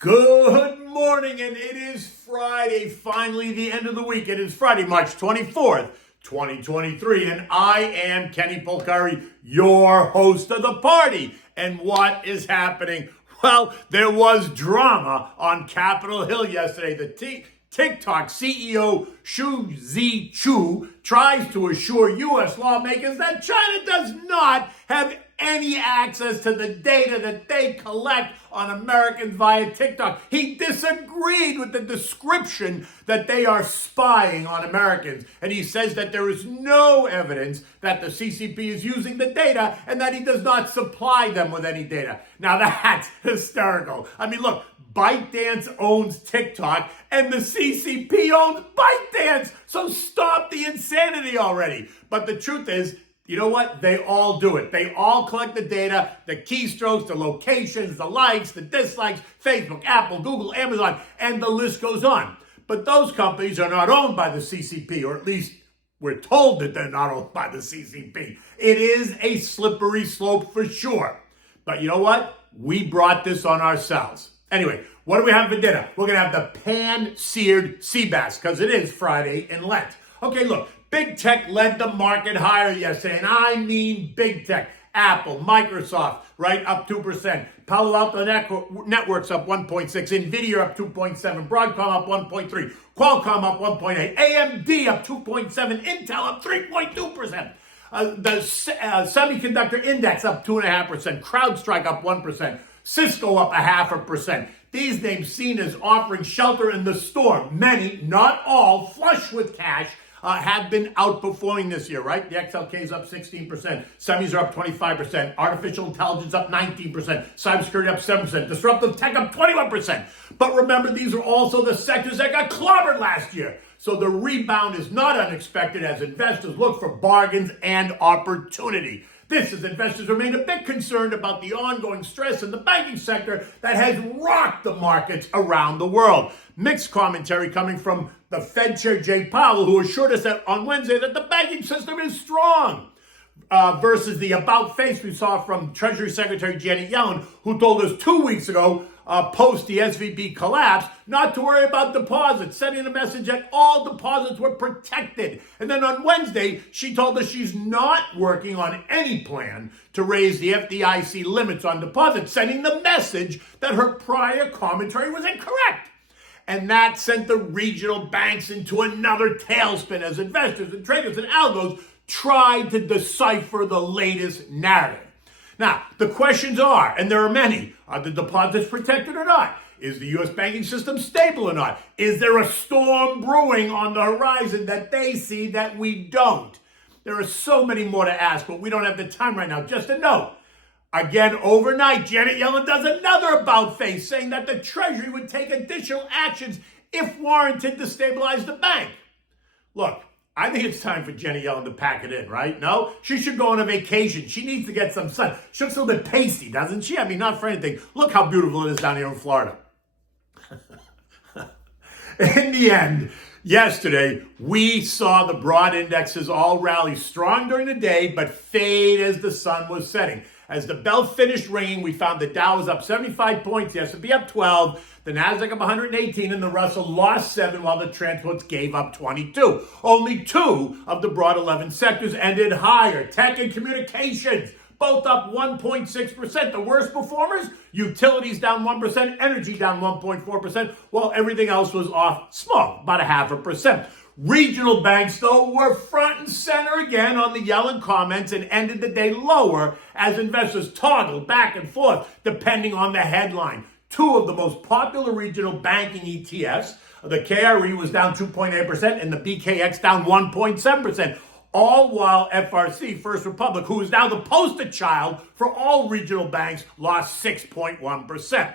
Good morning, and it is Friday, finally the end of the week. It is Friday, March 24th, 2023, and I am Kenny Polcari, your host of the party. And what is happening? Well, there was drama on Capitol Hill yesterday. The TikTok CEO Xu Zichu tries to assure U.S. lawmakers that China does not have any access to the data that they collect on Americans via TikTok. He disagreed with the description that they are spying on Americans. And he says that there is no evidence that the CCP is using the data and that he does not supply them with any data. Now that's hysterical. I mean, look, ByteDance owns TikTok and the CCP owns ByteDance. So stop the insanity already. But the truth is, you know what? They all do it. They all collect the data, the keystrokes, the locations, the likes, the dislikes, Facebook, Apple, Google, Amazon, and the list goes on. But those companies are not owned by the CCP, or at least we're told that they're not owned by the CCP. It is a slippery slope for sure. But you know what? We brought this on ourselves. Anyway, what do we have for dinner? We're going to have the pan-seared sea bass, because it is Friday in Lent. Okay, look. Big tech led the market higher yesterday, and I mean big tech. Apple, Microsoft, right, up 2%. Palo Alto Networks up 1.6. NVIDIA up 2.7. Broadcom up 1.3. Qualcomm up 1.8. AMD up 2.7. Intel up 3.2%. The semiconductor index up 2.5%. CrowdStrike up 1%. Cisco up 0.5%. These names seen as offering shelter in the storm. Many, not all, flush with cash, have been outperforming this year, right? The XLK is up 16%. Semis are up 25%. Artificial intelligence up 19%. Cybersecurity up 7%. Disruptive tech up 21%. But remember, these are also the sectors that got clobbered last year. So the rebound is not unexpected as investors look for bargains and opportunity. This as investors remain a bit concerned about the ongoing stress in the banking sector that has rocked the markets around the world. Mixed commentary coming from the Fed Chair Jay Powell, who assured us that on Wednesday that the banking system is strong, versus the about face we saw from Treasury Secretary Janet Yellen, who told us 2 weeks ago, post the SVB collapse, not to worry about deposits, sending a message that all deposits were protected. And then on Wednesday, she told us she's not working on any plan to raise the FDIC limits on deposits, sending the message that her prior commentary was incorrect. And that sent the regional banks into another tailspin as investors and traders and algos tried to decipher the latest narrative. Now, the questions are, and there are many, are the deposits protected or not? Is the U.S. banking system stable or not? Is there a storm brewing on the horizon that they see that we don't? There are so many more to ask, but we don't have the time right now. Just a note. Again, overnight, Janet Yellen does another about face, saying that the Treasury would take additional actions if warranted to stabilize the bank. Look, I think it's time for Janet Yellen to pack it in, right? No? She should go on a vacation. She needs to get some sun. She looks a little bit pasty, doesn't she? I mean, not for anything. Look how beautiful it is down here in Florida. In the end, yesterday, we saw the broad indexes all rally strong during the day, but fade as the sun was setting. As the bell finished ringing, we found the Dow was up 75 points, the S&P up 12, the Nasdaq up 118, and the Russell lost 7 while the transports gave up 22. Only 2 of the broad 11 sectors ended higher. Tech and communications, both up 1.6%. The worst performers, utilities down 1%, energy down 1.4%, while everything else was off small, about 0.5%. Regional banks, though, were front and center again on the Yellen comments and ended the day lower as investors toggled back and forth depending on the headline. 2 of the most popular regional banking ETFs, the KRE was down 2.8% and the BKX down 1.7%. All while FRC, First Republic, who is now the poster child for all regional banks, lost 6.1%.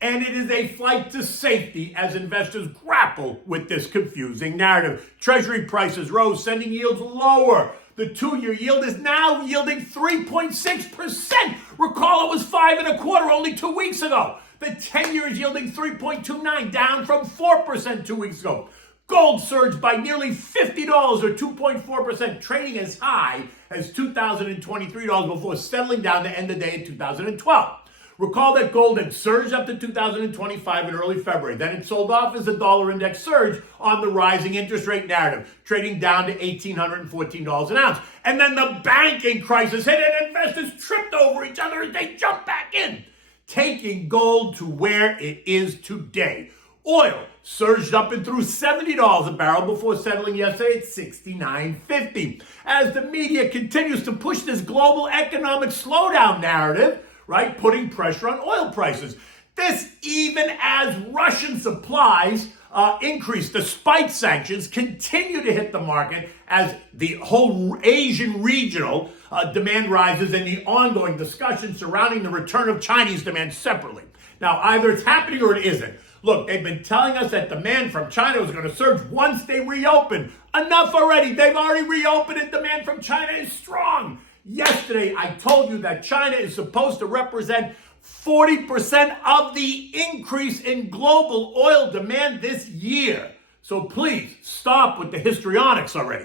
And it is a flight to safety as investors grapple with this confusing narrative. Treasury prices rose, sending yields lower. The 2-year yield is now yielding 3.6%. Recall it was 5.25% only 2 weeks ago. The 10-year is yielding 3.29%, down from 4% 2 weeks ago. Gold surged by nearly $50 or 2.4%, trading as high as $2,023 before settling down to end the day at $2,012. Recall that gold had surged up to 2025 in early February. Then it sold off as the dollar index surged on the rising interest rate narrative, trading down to $1,814 an ounce. And then the banking crisis hit and investors tripped over each other as they jumped back in, taking gold to where it is today. Oil surged up and through $70 a barrel before settling yesterday at $69.50. As the media continues to push this global economic slowdown narrative, right, putting pressure on oil prices. This even as Russian supplies increase despite sanctions, continue to hit the market as the whole Asian regional demand rises and the ongoing discussion surrounding the return of Chinese demand separately. Now, either it's happening or it isn't. Look, they've been telling us that demand from China was going to surge once they reopen. Enough already. They've already reopened and demand from China is strong. Yesterday, I told you that China is supposed to represent 40% of the increase in global oil demand this year. So please stop with the histrionics already.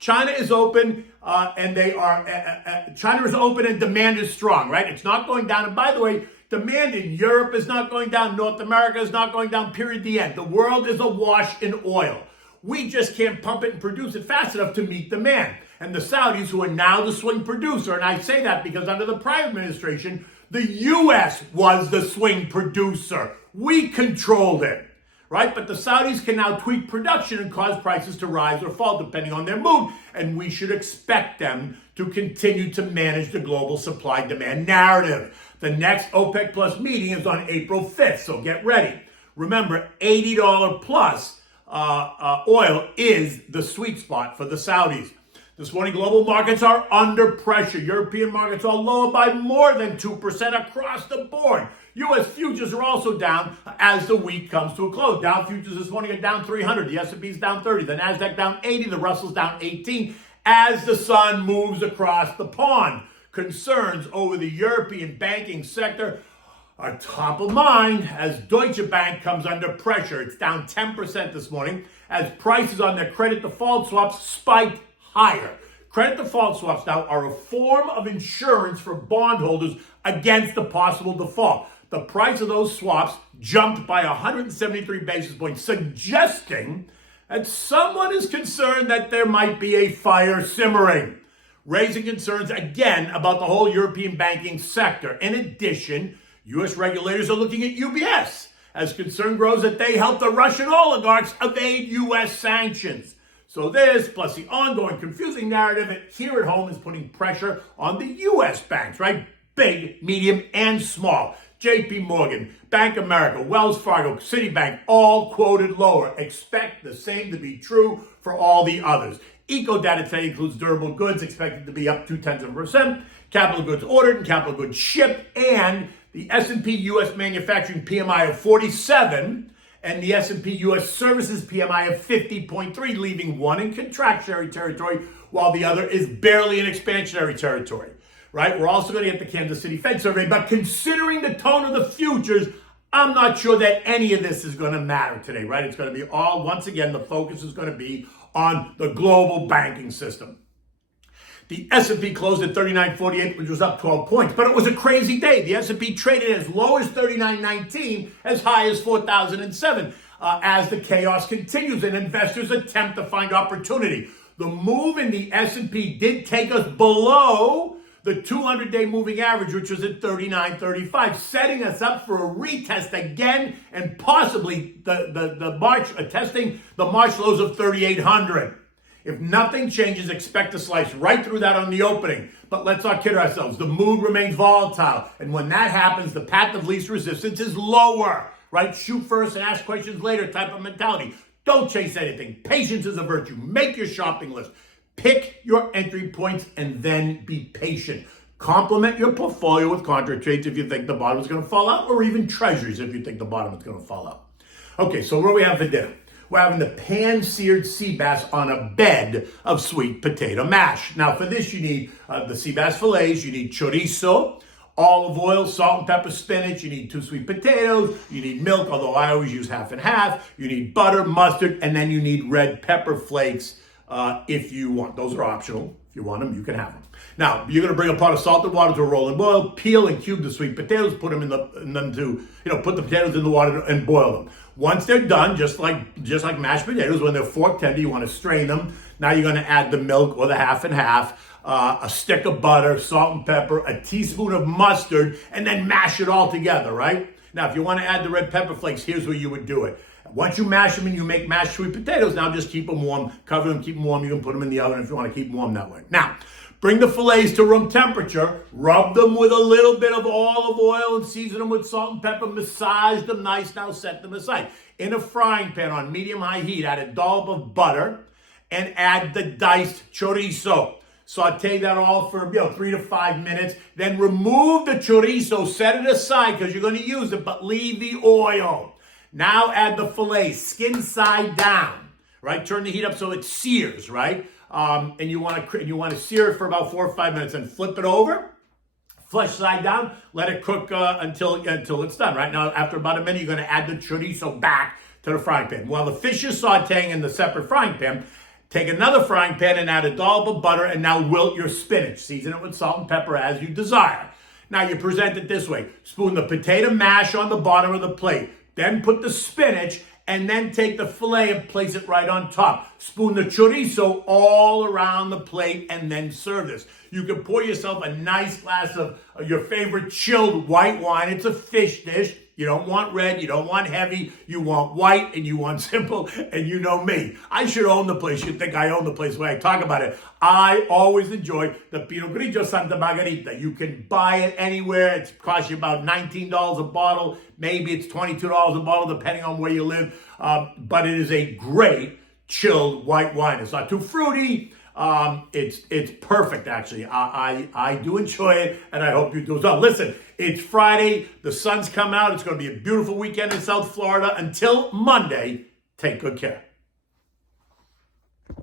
China is open, China is open and demand is strong, right? It's not going down. And by the way, demand in Europe is not going down. North America is not going down, period, the end. The world is awash in oil. We just can't pump it and produce it fast enough to meet demand. And the Saudis, who are now the swing producer, and I say that because under the prior administration, the U.S. was the swing producer. We controlled it, right? But the Saudis can now tweak production and cause prices to rise or fall depending on their mood. And we should expect them to continue to manage the global supply-demand narrative. The next OPEC Plus meeting is on April 5th, so get ready. Remember, $80 plus oil is the sweet spot for the Saudis. This morning, global markets are under pressure. European markets are lower by more than 2% across the board. U.S. futures are also down as the week comes to a close. Dow futures this morning are down 300. The S&P is down 30. The NASDAQ down 80. The Russell's down 18 as the sun moves across the pond. Concerns over the European banking sector are top of mind as Deutsche Bank comes under pressure. It's down 10% this morning as prices on their credit default swaps spiked higher. Credit default swaps now are a form of insurance for bondholders against a possible default. The price of those swaps jumped by 173 basis points, suggesting that someone is concerned that there might be a fire simmering, raising concerns again about the whole European banking sector. In addition, U.S. regulators are looking at UBS as concern grows that they helped the Russian oligarchs evade U.S. sanctions. So this, plus the ongoing confusing narrative here at home, is putting pressure on the U.S. banks, right? Big, medium, and small. JP Morgan, Bank of America, Wells Fargo, Citibank, all quoted lower. Expect the same to be true for all the others. Eco data today includes durable goods expected to be up 0.2%, capital goods ordered and capital goods shipped, and the S&P U.S. manufacturing PMI of 47, and the S&P U.S. Services PMI of 50.3, leaving one in contractionary territory while the other is barely in expansionary territory, right? We're also going to get the Kansas City Fed survey, but considering the tone of the futures, I'm not sure that any of this is going to matter today, right? It's going to be all, once again, the focus is going to be on the global banking system. The S&P closed at 39.48, which was up 12 points, but it was a crazy day. The S&P traded as low as 39.19, as high as 4,007, as the chaos continues and investors attempt to find opportunity. The move in the S&P did take us below the 200-day moving average, which was at 39.35, setting us up for a retest again and possibly testing the March lows of 3,800. If nothing changes, expect to slice right through that on the opening. But let's not kid ourselves. The mood remains volatile. And when that happens, the path of least resistance is lower, right? Shoot first and ask questions later type of mentality. Don't chase anything. Patience is a virtue. Make your shopping list. Pick your entry points and then be patient. Complement your portfolio with contra trades if you think the bottom is going to fall out, or even treasuries if you think the bottom is going to fall out. Okay, so what do we have for dinner? We're having the pan-seared sea bass on a bed of sweet potato mash. Now, for this, you need the sea bass fillets, you need chorizo, olive oil, salt and pepper spinach, you need 2 sweet potatoes, you need milk, although I always use half and half, you need butter, mustard, and then you need red pepper flakes if you want. Those are optional. If you want them, you can have them. Now, you're going to bring a pot of salted water to a rolling boil, peel and cube the sweet potatoes, put them put the potatoes in the water and boil them. Once they're done, just like mashed potatoes, when they're fork tender, you want to strain them. Now you're going to add the milk or the half and half, a stick of butter, salt and pepper, a teaspoon of mustard, and then mash it all together, right? Now, if you want to add the red pepper flakes, here's where you would do it. Once you mash them and you make mashed sweet potatoes, now just keep them warm, cover them, keep them warm. You can put them in the oven if you want to keep them warm that way. Now, bring the fillets to room temperature, rub them with a little bit of olive oil and season them with salt and pepper, massage them nice, now set them aside. In a frying pan on medium-high heat, add a dollop of butter and add the diced chorizo. Saute that all for 3 to 5 minutes. Then remove the chorizo, set it aside because you're going to use it, but leave the oil. Now add the filet, skin side down, right? Turn the heat up so it sears, right? And you want to sear it for about 4 or 5 minutes, and flip it over, flesh side down, let it cook until it's done. Right now, after about a minute, you're going to add the chorizo back to the frying pan. While the fish is sauteing in the separate frying pan, take another frying pan and add a dollop of butter, and now wilt your spinach. Season it with salt and pepper as you desire. Now you present it this way. Spoon the potato mash on the bottom of the plate. Then put the spinach, and then take the filet and place it right on top. Spoon the chorizo all around the plate, and then serve this. You can pour yourself a nice glass of your favorite chilled white wine. It's a fish dish. You don't want red, you don't want heavy, you want white, and you want simple, and you know me. I should own the place. You think I own the place the way I talk about it. I always enjoy the Pinot Grigio Santa Margherita. You can buy it anywhere. It costs you about $19 a bottle. Maybe it's $22 a bottle, depending on where you live. But it is a great chilled white wine. It's not too fruity. It's perfect, actually. I do enjoy it, and I hope you do as well. Listen, it's Friday. The sun's come out. It's going to be a beautiful weekend in South Florida. Until Monday, take good care.